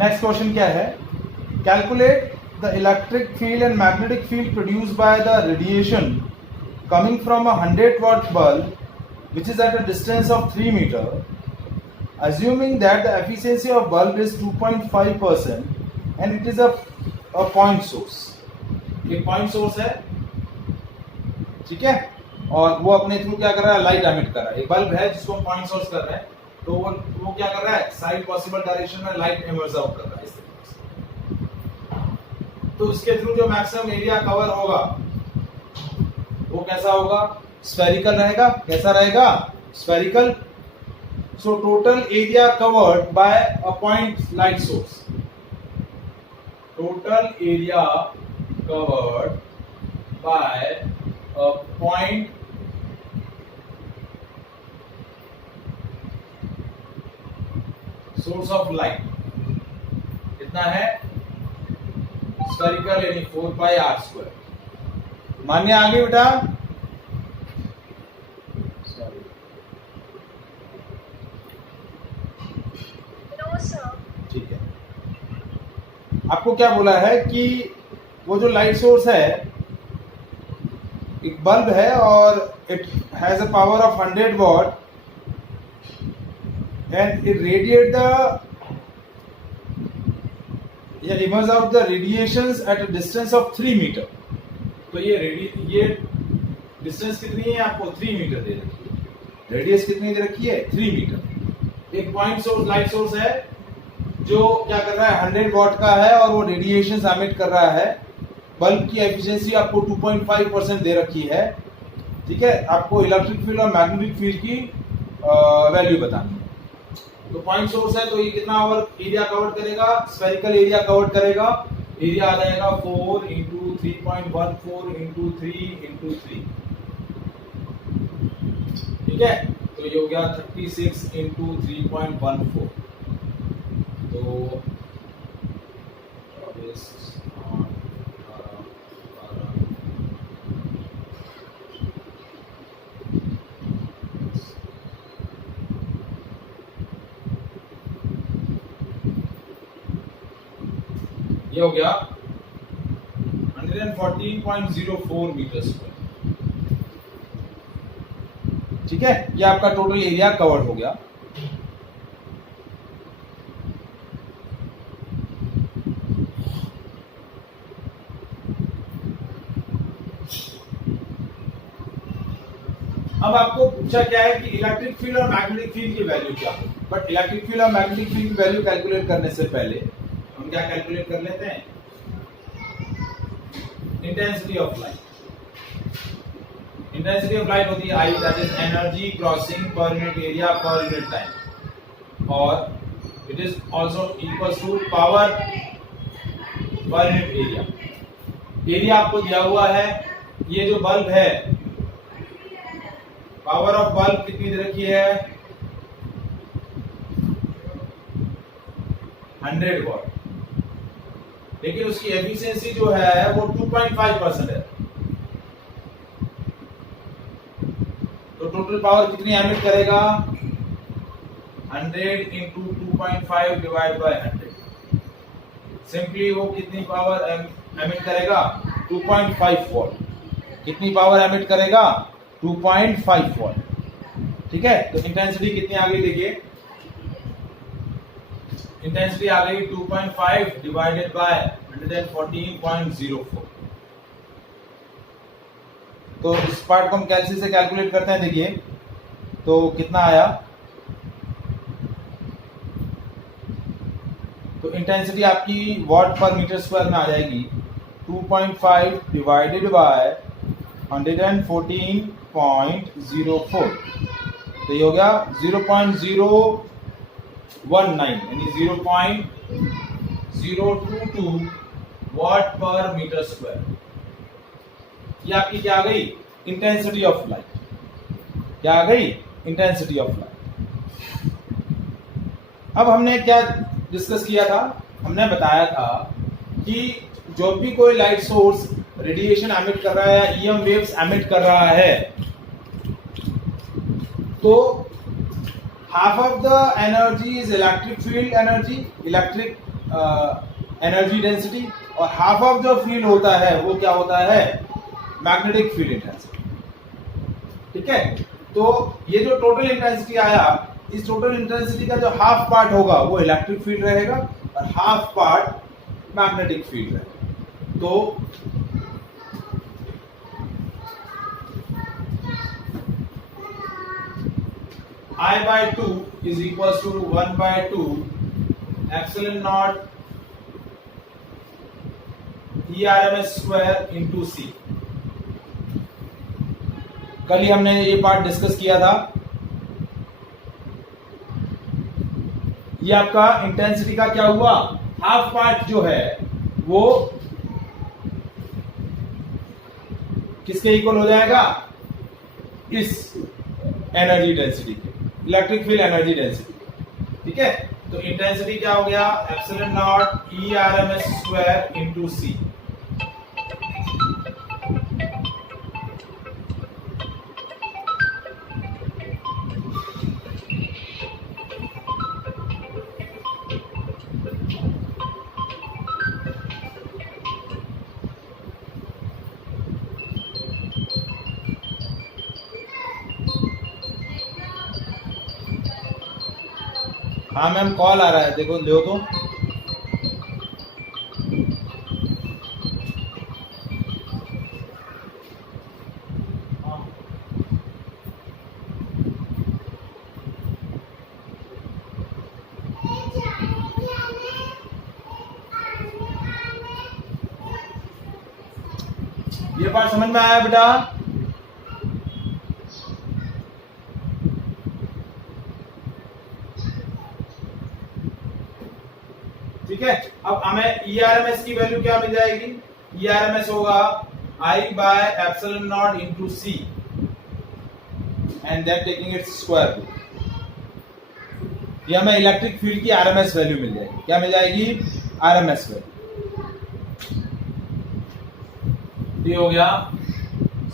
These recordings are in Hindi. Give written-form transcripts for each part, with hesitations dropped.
नेक्स्ट क्वेश्चन क्या है, calculate the electric field and magnetic field produced by the radiation coming from a 100-watt bulb which is at a distance of 3 meter, assuming that the efficiency of bulb is 2.5% and it is a point source. ये point source है, ठीक है, और वो अपने थ्रू क्या कर रहा है, लाइट एमिट कर रहा है. एक बल्ब है जिसको हम पॉइंट सोर्स कर रहे हैं, तो वो क्या कर रहा है, साइड पॉसिबल डायरेक्शन में लाइट इमर्ज आउट कर रहा है इस तरीके से. तो उसके थ्रू जो मैक्सिमम एरिया कवर होगा वो कैसा होगा, स्फेरिकल रहेगा. कैसा रहेगा, spherical. So total area covered by a point light source, total area covered by a point source of light कितना है, स्फेरिकल, यानी 4πr². मान्य आगे बेटा, ठीक है. आपको क्या बोला है कि वो जो लाइट सोर्स है, एक बल्ब है और it has a power of 100 watt and it radiate the या emerge out the radiations at a distance of 3 metre. तो ये डिस्टेंस कितनी है आपको, 3 मीटर दे रखी है. रेडियस कितनी दे रखी है, 3 मीटर. एक पॉइंट सोर्स लाइट सोर्स है जो क्या कर रहा है, 100 वॉट का है और वो रेडिएशन एमिट कर रहा है. बल्ब की एफिशिएंसी आपको 2.5% दे रखी है. ठीक है, आपको इलेक्ट्रिक फील्ड और मैग्नेटिक फील्ड की वैल्यू बतानी है. तो पॉइंट सोर्स है, तो ये कितना एरिया कवर करेगा, स्फेरिकल एरिया कवर करेगा. एरिया आ जाएगा 4 इंटू 3.14 इंटू 3 इंटू 3. ठीक है, तो ये हो गया 36 इंटू 3.14. तो ये हो गया 114.04 मीटर स्क्वायर. ठीक है, ये आपका टोटल एरिया कवर्ड हो गया. अब आपको पूछा क्या है कि इलेक्ट्रिक फील्ड और मैग्नेटिक फील्ड की वैल्यू क्या है. बट इलेक्ट्रिक फील्ड और मैग्नेटिक फील्ड की वैल्यू कैलकुलेट करने से पहले हम क्या कैलकुलेट कर लेते हैं, intensity of light. Intensity of light होती है I, that is energy crossing per unit area per unit time, और it is also equals to power per unit area. Area आपको दिया हुआ है. ये जो बल्ब है, पावर ऑफ बल्ब कितनी दे रखी है, 100 वॉट. लेकिन उसकी एफिशिएंसी जो है वो 2.5% है. तो टोटल पावर कितनी एमिट करेगा, 100 इंटू 2.5 डिवाइड बाय 100. सिंपली वो कितनी पावर एमिट करेगा, 2.5 वॉट. कितनी पावर एमिट करेगा, 2.5 वॉट. ठीक है, तो इंटेंसिटी कितनी आ गई, देखिए इंटेंसिटी आ गई 2.5 डिवाइडेड बाय 114.04. तो इस पार्ट को हम कैसे से कैलकुलेट करते हैं, देखिए तो कितना आया. तो इंटेंसिटी आपकी वॉट पर मीटर स्क्वायर में आ जाएगी 2.5 डिवाइडेड बाय 114.04. तो ये हो गया 0.019 यानी 0.022 वॉट पर मीटर स्क्वायर. ये आपकी क्या आ गई, इंटेंसिटी ऑफ लाइट. क्या आ गई, इंटेंसिटी ऑफ लाइट. अब हमने क्या डिस्कस किया था, हमने बताया था कि जो भी कोई लाइट सोर्स रेडिएशन एमिट कर रहा है या ईएम वेव्स एमिट कर रहा है, तो half of the energy is electric field energy, electric energy density, और हाफ ऑफ जो फील्ड होता है वो क्या होता है, मैग्नेटिक फील्ड इंटेंसिटी। ठीक है, तो ये जो टोटल इंटेंसिटी आया, इस टोटल इंटेंसिटी का जो हाफ पार्ट होगा वो इलेक्ट्रिक फील्ड रहेगा और हाफ पार्ट मैग्नेटिक फील्ड रहेगा। तो I by 2 is equals to 1 by 2 epsilon naught ERMS square into C। कल ही हमने ये पार्ट डिस्कस किया था। ये आपका इंटेंसिटी का क्या हुआ, हाफ पार्ट जो है वो किसके इक्वल हो जाएगा, इस एनर्जी डेंसिटी के, इलेक्ट्रिक फील्ड एनर्जी डेंसिटी। ठीक है, तो इंटेंसिटी क्या हो गया, epsilon not ERMS square into C। हाँ मैम, कॉल आ रहा है, देखो लो तो। ये बात समझ में आया बेटा? ठीक है, अब हमें ERMS की वैल्यू क्या मिल जाएगी, ERMS होगा I by epsilon naught into C and then taking its square root। ये हमें इलेक्ट्रिक फील्ड की RMS वैल्यू मिल जाएगी। क्या मिल जाएगी, RMS वैल्यू। ये हो गया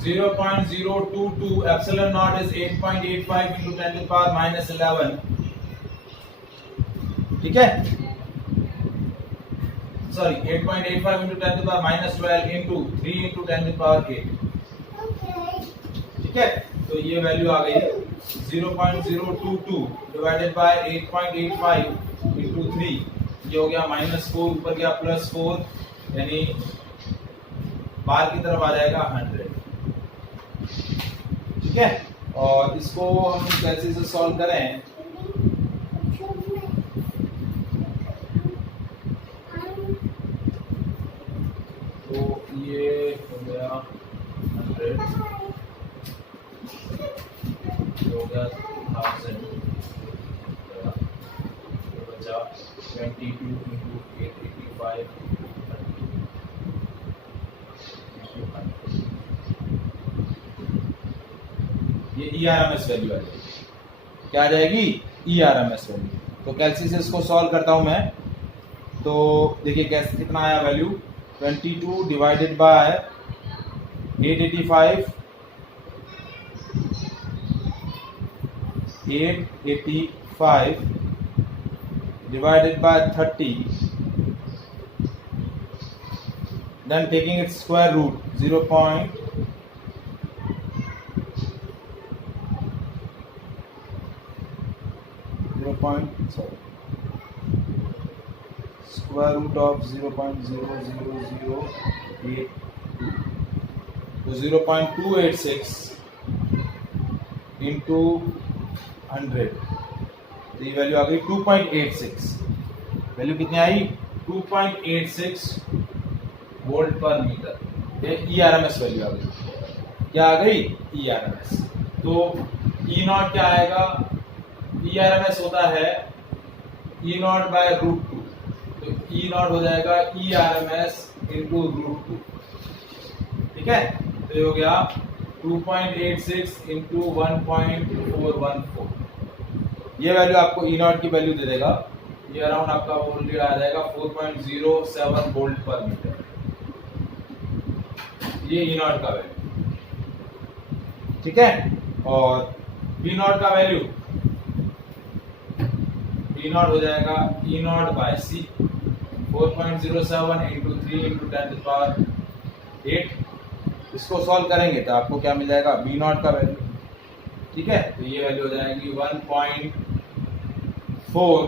0.022 epsilon naught is 8.85 into 10 to the power minus 11। ठीक है, sorry 8.85 into 10 to the power minus 12 into 3 into 10 to the power 8। ठीक है, तो ये वैल्यू आ गई 0.022 डिवाइडेड बाय 8.85 into 3, ये हो गया -4, ऊपर गया +4, यानी बाहर की तरफ आ जाएगा 100। ठीक है, और इसको हम कैसे से सॉल्व करें, तो ये हो गया 100, हो गया 1000, बचा 22 into 885। ये ERMS वैल्यू आ जाएगी। क्या आ जाएगी, ERMS वैल्यू। तो कैसे से इसको सॉल्व करता हूं मैं, तो देखिए कैसे, कितना आया value, 22 divided by 885 divided by 30, then taking its square root 0.0 square root of 0.00082, तो 0.286 into 100, तो ये वैल्यू आ गई 2.86। वैल्यू कितनी आई, 2.86 वोल्ट पर मीटर। ये ERMS वैल्यू आ गई। क्या आ गई, ERMS। तो E नॉट क्या आएगा, ERMS होता है E नॉट बाय √2, तो E नॉट हो जाएगा ERMS into √2। ठीक है, तो ये हो गया 2.86 into 1.414। ये वैल्यू आपको E नॉट की वैल्यू दे देगा, ये अराउंड आपका वोल्टेज आ जाएगा 4.07 वोल्ट पर मीटर। ये E नॉट का वैल्यू। ठीक है, और V नॉट का वैल्यू, V नॉट हो जाएगा E naught by C। 4.07 into 3 into 10 to the power 8। इसको सॉल्व करेंगे तो आपको क्या मिल जाएगा, बी नॉट का वैल्यू। ठीक है, तो ये वैल्यू हो जाएगी 1.4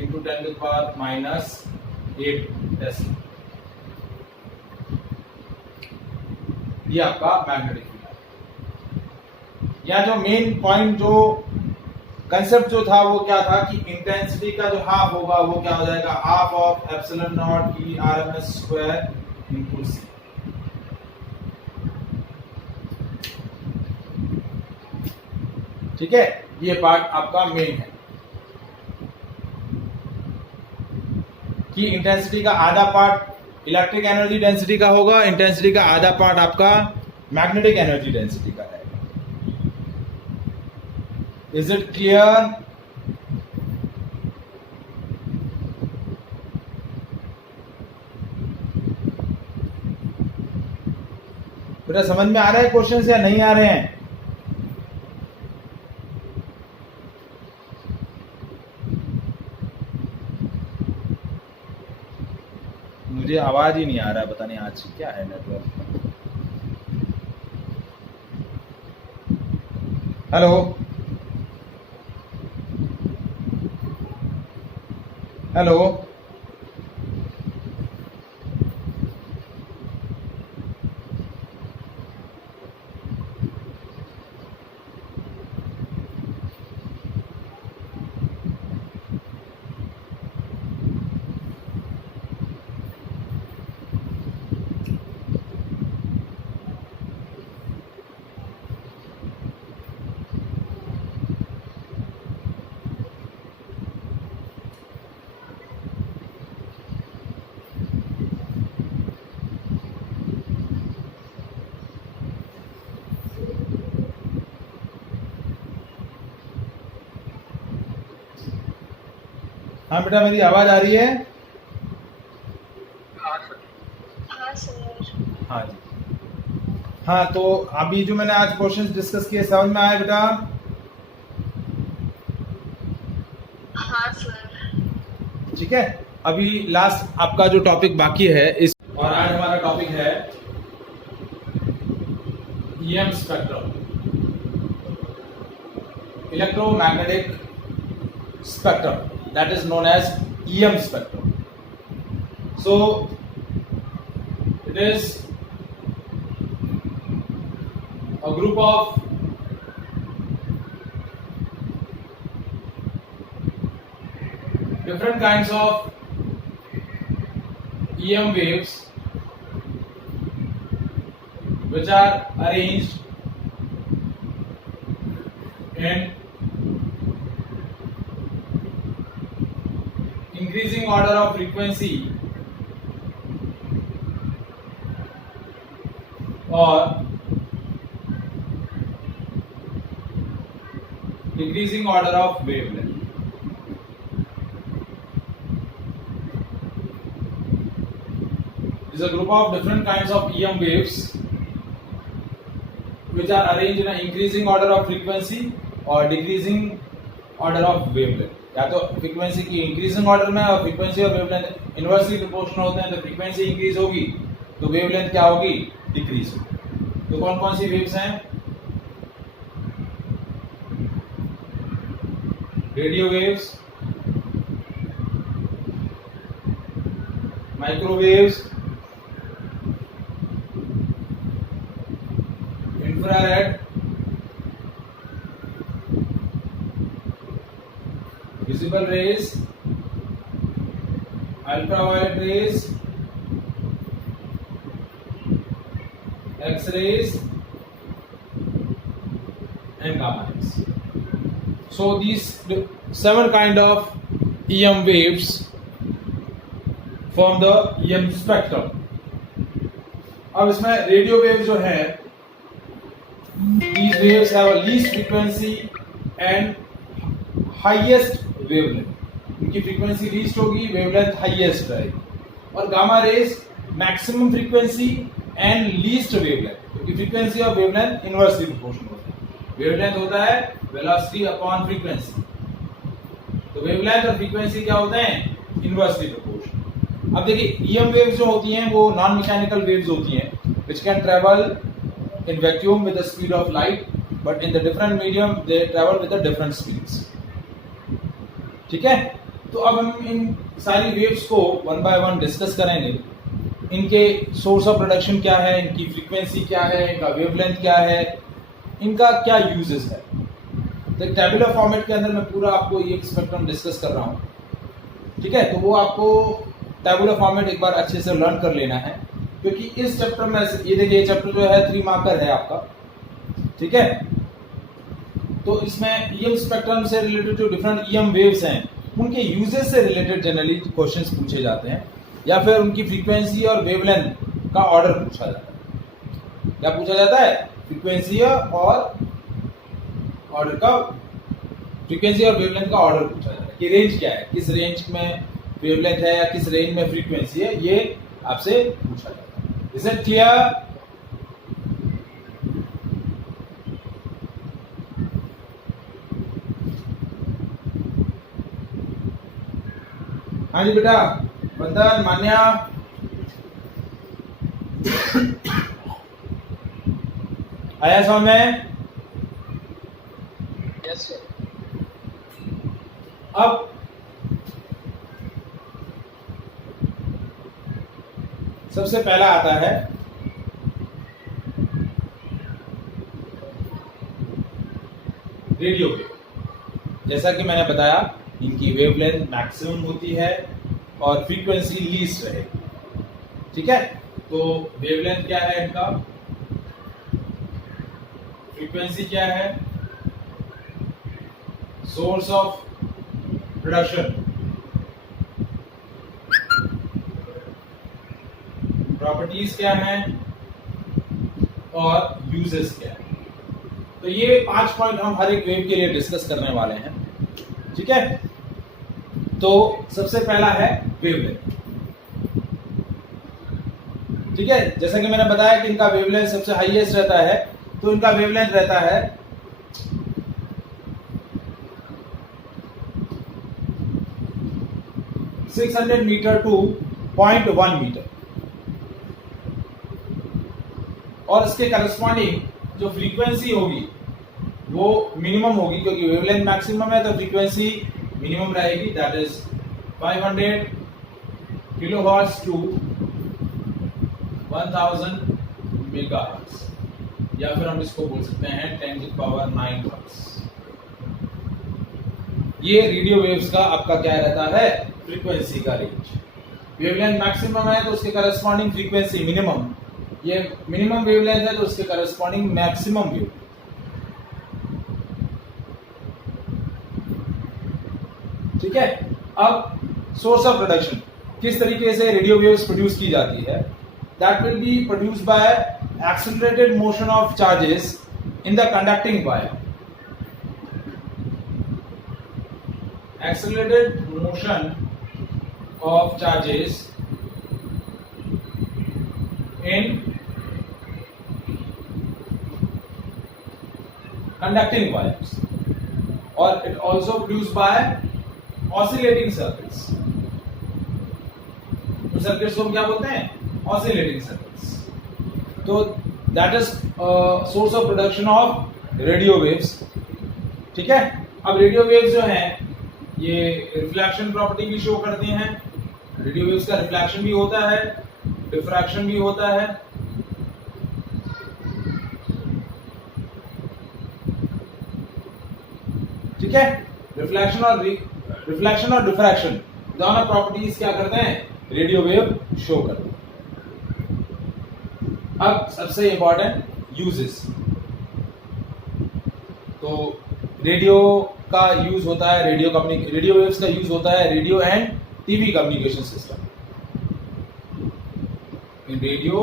into 10 to the power -8 Tesla. ये आपका मैग्नेटिक फील्ड है। यहाँ जो मेन पॉइंट, जो कंसेप्ट जो था वो क्या था कि इंटेंसिटी का जो हाफ होगा वो क्या हो जाएगा, half of epsilon naught E RMS square into c. ठीक है, ये पार्ट आपका मेन है कि इंटेंसिटी का आधा पार्ट इलेक्ट्रिक एनर्जी डेंसिटी का होगा, इंटेंसिटी का आधा पार्ट आपका मैग्नेटिक एनर्जी डेंसिटी का रहेगा। Is it clear? बेटा समझ में आ रहा है क्वेश्चन या नहीं आ रहे हैं? मुझे आवाज ही नहीं आ रहा है, पता नहीं आज क्या है नेटवर्क। हेलो हेलो, हाँ बेटा मेरी आवाज आ रही है? हाँ सर। हाँ जी। हाँ तो अभी जो मैंने आज क्वेश्चंस डिस्कस किए समझ में आए बेटा? हाँ सर। ठीक है, अभी लास्ट आपका जो टॉपिक बाकी है इस, और आज हमारा टॉपिक है EM spectrum, electromagnetic spectrum, that is known as EM spectrum. So it is a group of different kinds of EM waves which are arranged in increasing order of frequency or decreasing order of wavelength. Is a group of different kinds of EM waves which are arranged in an increasing order of frequency or decreasing order of wavelength. या तो फ्रीक्वेंसी की इंक्रीजिंग ऑर्डर में और फ्रीक्वेंसी और वेवलेंथ इनवर्सली प्रोपोर्शनल होते हैं, तो फ्रीक्वेंसी इंक्रीज होगी तो वेवलेंथ क्या होगी, डिक्रीज होगी। तो कौन कौन सी वेव्स हैं? Radio waves, microwaves, infrared, visible rays, ultraviolet rays, X-rays and gamma rays. So these 7 kind of EM waves form the EM spectrum. अब इसमें रेडियो वेव जो है, these waves have a least frequency and highest wavelength. उनकी फ्रीक्वेंसी लीस्ट होगी, वेवलेंथ हाईएस्ट रहेगी। और gamma rays maximum frequency and least wavelength, क्योंकि फ्रीक्वेंसी और वेवलेंथ इनवर्सली प्रोपोर्शनल होता है। वेवलेंथ होता है वेलोसिटी अपॉन फ्रीक्वेंसी, तो वेवलेंथ और फ्रीक्वेंसी क्या होते हैं, इनवर्सली प्रोपोर्शनल। अब देखिए ईएम वेव्स जो होती हैं वो नॉन मैकेनिकल वेव्स होती हैं which can travel in vacuum with the speed of light but in the different medium they travel with the different speeds. ठीक है, तो अब हम इन सारी वेव्स को वन बाय वन डिस्कस करेंगे। इनके सोर्स ऑफ प्रोडक्शन क्या है, इनकी फ्रीक्वेंसी क्या है, इनका वेवलेंथ क्या है, इनका क्या यूजेस है। तो टेबुलर फॉर्मेट के अंदर मैं पूरा आपको ये स्पेक्ट्रम डिस्कस कर रहा हूँ। ठीक है, तो वो आपको टेबुलर फॉर्मेट एक बार अच्छे से लर्न कर लेना है, क्योंकि इस चैप्टर में ये देखिए, ये चैप्टर जो है 3 मार्कर है आपका। ठीक है, तो इसमें ईएम स्पेक्ट्रम से रिलेटेड जो डिफरेंट ईएम वेव्स हैं उनके यूजेस से रिलेटेड जनरली क्वेश्चंस पूछे जाते हैं, या फिर उनकी फ्रीक्वेंसी और वेवलेंथ का ऑर्डर पूछा जाता है। क्या पूछा जाता है? फ्रीक्वेंसी और ऑर्डर का, फ्रीक्वेंसी और वेवलेंथ का ऑर्डर पूछा जाता है कि रेंज क्या है, किस रेंज में वेवलेंथ है या किस रेंज में फ्रीक्वेंसी है, ये आपसे पूछा जाता है। Is it clear? हाँ जी बेटा, वंदन, मान्या, आया समझ में? Yes sir. अब सबसे पहला आता है रेडियो वेव। जैसा कि मैंने बताया, इनकी वेवलेंथ मैक्सिमम होती है और फ्रीक्वेंसी लीस्ट रहेगी। ठीक है, तो वेवलेंथ क्या है इनका, फ्रीक्वेंसी क्या है, सोर्स ऑफ प्रोडक्शन, प्रॉपर्टीज क्या है और यूजेस क्या है। तो ये 5 पॉइंट हम हर एक वेव के लिए डिस्कस करने वाले हैं। ठीक है, तो सबसे पहला है वेवलेंथ। ठीक है, जैसा कि मैंने बताया कि इनका वेवलेंथ सबसे हाईएस्ट रहता है, तो इनका वेवलेंथ रहता है 600 मीटर टू 0.1 मीटर, और इसके करस्पॉन्डिंग जो फ्रीक्वेंसी होगी वो मिनिमम होगी, क्योंकि वेवलेंथ मैक्सिमम है तो फ्रीक्वेंसी मिनिमम रहेगी, that is 500 kilohertz to 1000 megahertz, या फिर हम इसको बोल सकते हैं 10⁹ हर्ट्ज। ये रेडियो वेव्स का आपका क्या रहता है, फ्रीक्वेंसी का रेंज। वेवलेंथ मैक्सिमम है तो उसके करस्पॉन्डिंग फ्रीक्वेंसी मिनिमम, ये मिनिमम वेवलेंथ है तो उसके करस्पॉन्डिंग मैक्सिमम वेव। ठीक है, अब सोर्स ऑफ प्रोडक्शन, किस तरीके से रेडियो वेव्स प्रोड्यूस की जाती है, that will be produced bye accelerated motion of charges in the conducting wire. Accelerated motion of charges in conducting wires, or it also produced by oscillating circuits। तो सर्किट्स को हम क्या बोलते हैं, oscillating circuits। तो that is source of production of radio waves। ठीक है, अब रेडियो वेव्स जो हैं ये रिफ्लेक्शन प्रॉपर्टी भी शो करते हैं। रेडियो वेव्स का रिफ्लेक्शन भी होता है, डिफ्रैक्शन भी होता है। ठीक है, रिफ्लेक्शन और डिफ्रैक्शन दोनों प्रॉपर्टीज क्या करते हैं, रेडियो वेव शो करते हैं। अब सबसे इंपॉर्टेंट यूजेस, तो रेडियो का यूज होता है, रेडियो वेव्स का यूज होता है radio and TV communication system. In radio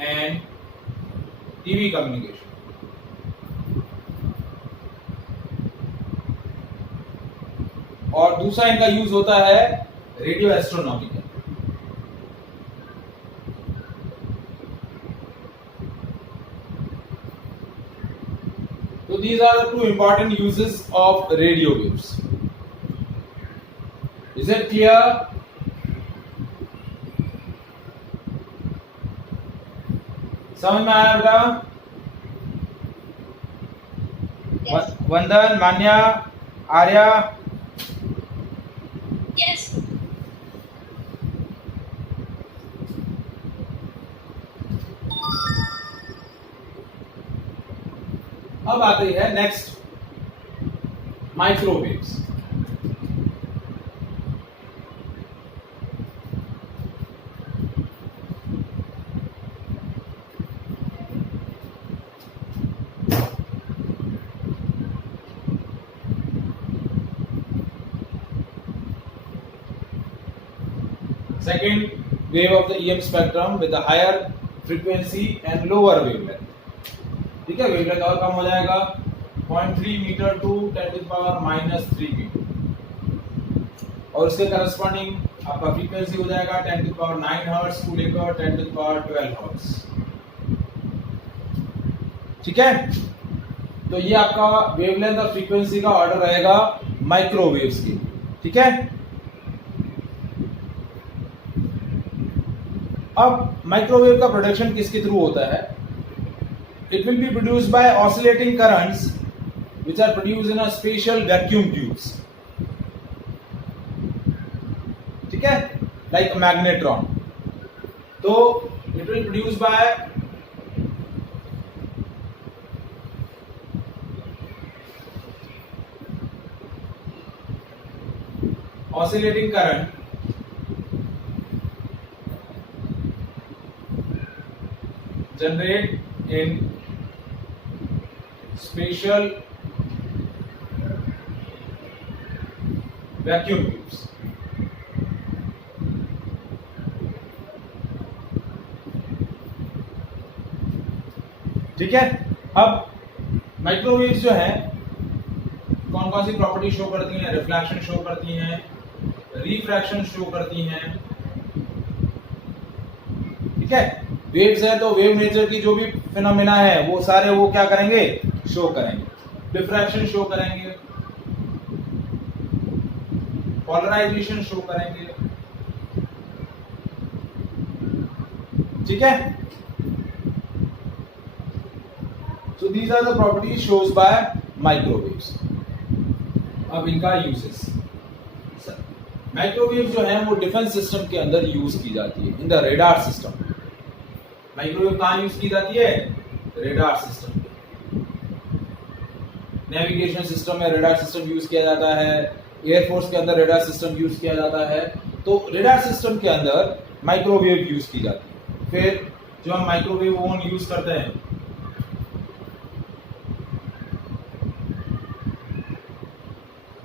and TV communication। और दूसरा इनका यूज होता है रेडियो एस्ट्रोनॉमी का। So these are the two important uses of radio waves। Is it clear? समझ में आया बेटा? Yes. वंदन, मान्या, आर्या, Yes. अब आती है next microwaves. Second wave of the EM spectrum with a higher frequency and lower wavelength. ठीक है, वेवलेंथ और कम हो जाएगा 0.3 मीटर टू 10⁻³ मीटर, और उसके करस्पॉन्डिंग आपका फ्रीक्वेंसी हो जाएगा 10⁹ हर्ट्ज टू लेकर 10⁻12 हर्ट्ज। ठीक है, तो ये आपका वेवलेंथ और फ्रीक्वेंसी का ऑर्डर रहेगा माइक्रोवेव्स की। ठीक है, अब माइक्रोवेव का प्रोडक्शन किसके थ्रू होता है? It will be produced by oscillating currents which are produced in a special vacuum tubes. ठीक है, लाइक मैग्नेट्रॉन। तो it will produce by oscillating current generate in special vacuum tubes। ठीक है, अब माइक्रोवेव्स जो है कौन कौन सी प्रॉपर्टी शो करती हैं? रिफ्लेक्शन शो करती हैं, रिफ्रैक्शन शो करती हैं। ठीक है, वेव्स है तो वेव नेचर की जो भी फिनोमेना है वो सारे वो क्या करेंगे? शो करेंगे। डिफ्रैक्शन शो करेंगे, पोलराइजेशन शो करेंगे। ठीक है, so these are the properties shows by microwaves. अब इनका यूजेस, माइक्रोवेव जो है वो डिफेंस सिस्टम के अंदर यूज की जाती है, in the radar system. Microwave कहां यूज की जाती है? Radar system. नेविगेशन सिस्टम में रेडार सिस्टम यूज किया जाता है, एयरफोर्स के अंदर रेडार सिस्टम यूज किया जाता है। तो रेडार सिस्टम के अंदर माइक्रोवेव यूज की जाती है। फिर जो हम माइक्रोवेव ओवन यूज करते हैं,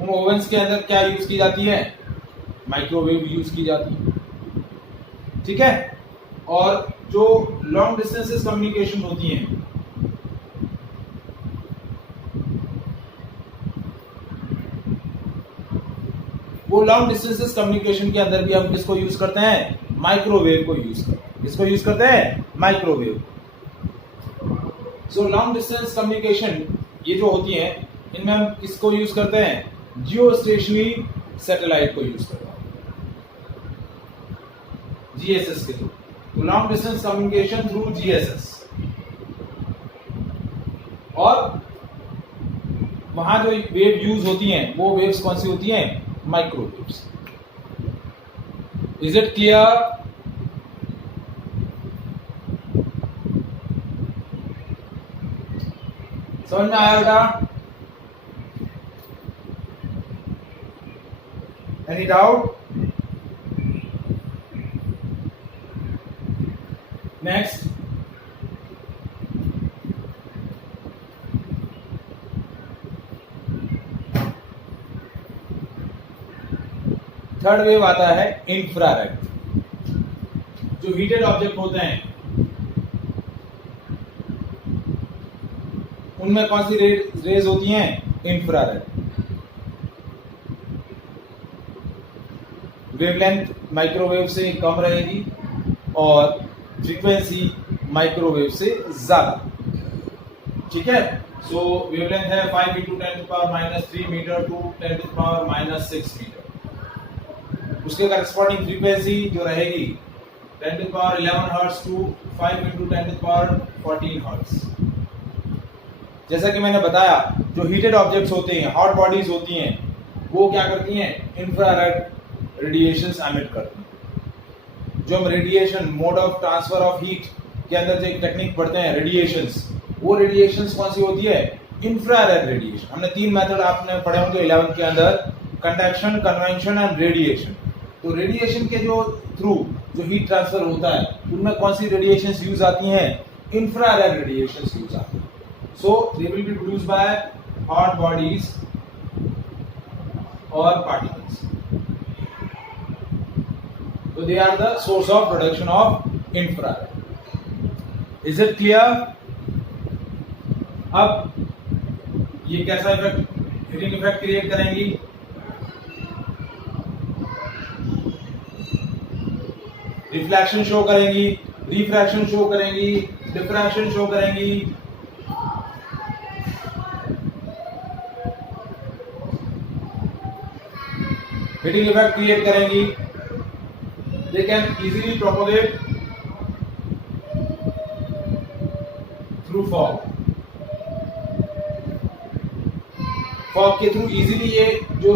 उन ओवंस के अंदर क्या यूज की जाती है? माइक्रोवेव यूज की जाती है। ठीक है, और जो लॉन्ग डिस्टेंसेस कम्युनिकेशन होती हैं, वो लॉन्ग डिस्टेंसेस कम्युनिकेशन के अंदर भी हम किसको यूज करते हैं? माइक्रोवेव को यूज करते हैं। किसको यूज करते हैं? Microwave. So long distance communication ये जो होती है, इनमें हम किसको यूज करते हैं? जियो स्टेशनरी सैटेलाइट को यूज करते हैं, जीएसएस के थ्रू। तो long distance communication through GSS. और वहां जो वेव यूज होती हैं वो वेव्स कौन सी होती हैं? माइक्रोवेव्स। Is it clear? समझ में आया बेटा? Any doubt? Next, third wave आता है इंफ्रारेड। जो हीटेड ऑब्जेक्ट होते हैं उनमें कौन सी रेज होती हैं? इंफ्रारेड। वेवलेंथ माइक्रोवेव से कम रहेगी और फ्रीक्वेंसी माइक्रोवेव से ज्यादा। ठीक है, सो वेवलेंथ है 5 × 10⁻³ मीटर टू 10⁻⁶ मीटर। उसके करस्पॉन्डिंग फ्रीक्वेंसी जो रहेगी 10 to the power 11 hertz to 5 into 10 to the power 14 hertz. जैसा कि मैंने बताया, जो हीटेड ऑब्जेक्ट्स होते हैं, हॉट बॉडीज होती हैं, वो क्या करती हैं? इंफ्रारेड रेडिएशंस एमिट करती हैं। जो हम radiation, mode of transfer of heat के अंदर जो एक टेक्निक पढ़ते हैं, रेडिएशंस, वो रेडिएशंस कौन सी होती है? Infrared radiation. हमने 3 मेथड आपने पढ़े होंगे 11th के अंदर, कंडक्शन, कन्वेक्शन एंड रेडिएशन। तो रेडिएशन के जो थ्रू जो हीट ट्रांसफर होता है, उनमें कौन सी रेडिएशंस यूज आती हैं? इंफ्रारेड रेडिएशंस यूज आती हैं। So they will be produced by hot bodies or particles. So they are the source of production of infrared. Is it clear? अब ये कैसा इफेक्ट, हीटिंग इफेक्ट क्रिएट करेंगी? रिफ्लेक्शन शो करेंगी, रिफ्रैक्शन शो करेंगी, डिफ्रैक्शन शो करेंगी, हीटिंग इफेक्ट क्रिएट करेंगी। They can easily propagate through fog. Fog के थ्रू इजीली ये जो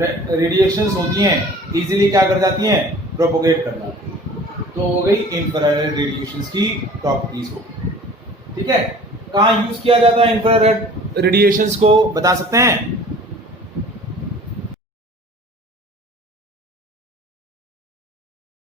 रेडिएशंस होती हैं, इजीली क्या कर जाती हैं? प्रोपोगेट कर जाती हैं। तो हो गई इंफ्रारेड रेडिएशंस की प्रॉपर्टीज हो। ठीक है, कहाँ यूज किया जाता है इंफ्रारेड रेडिएशंस को, बता सकते हैं?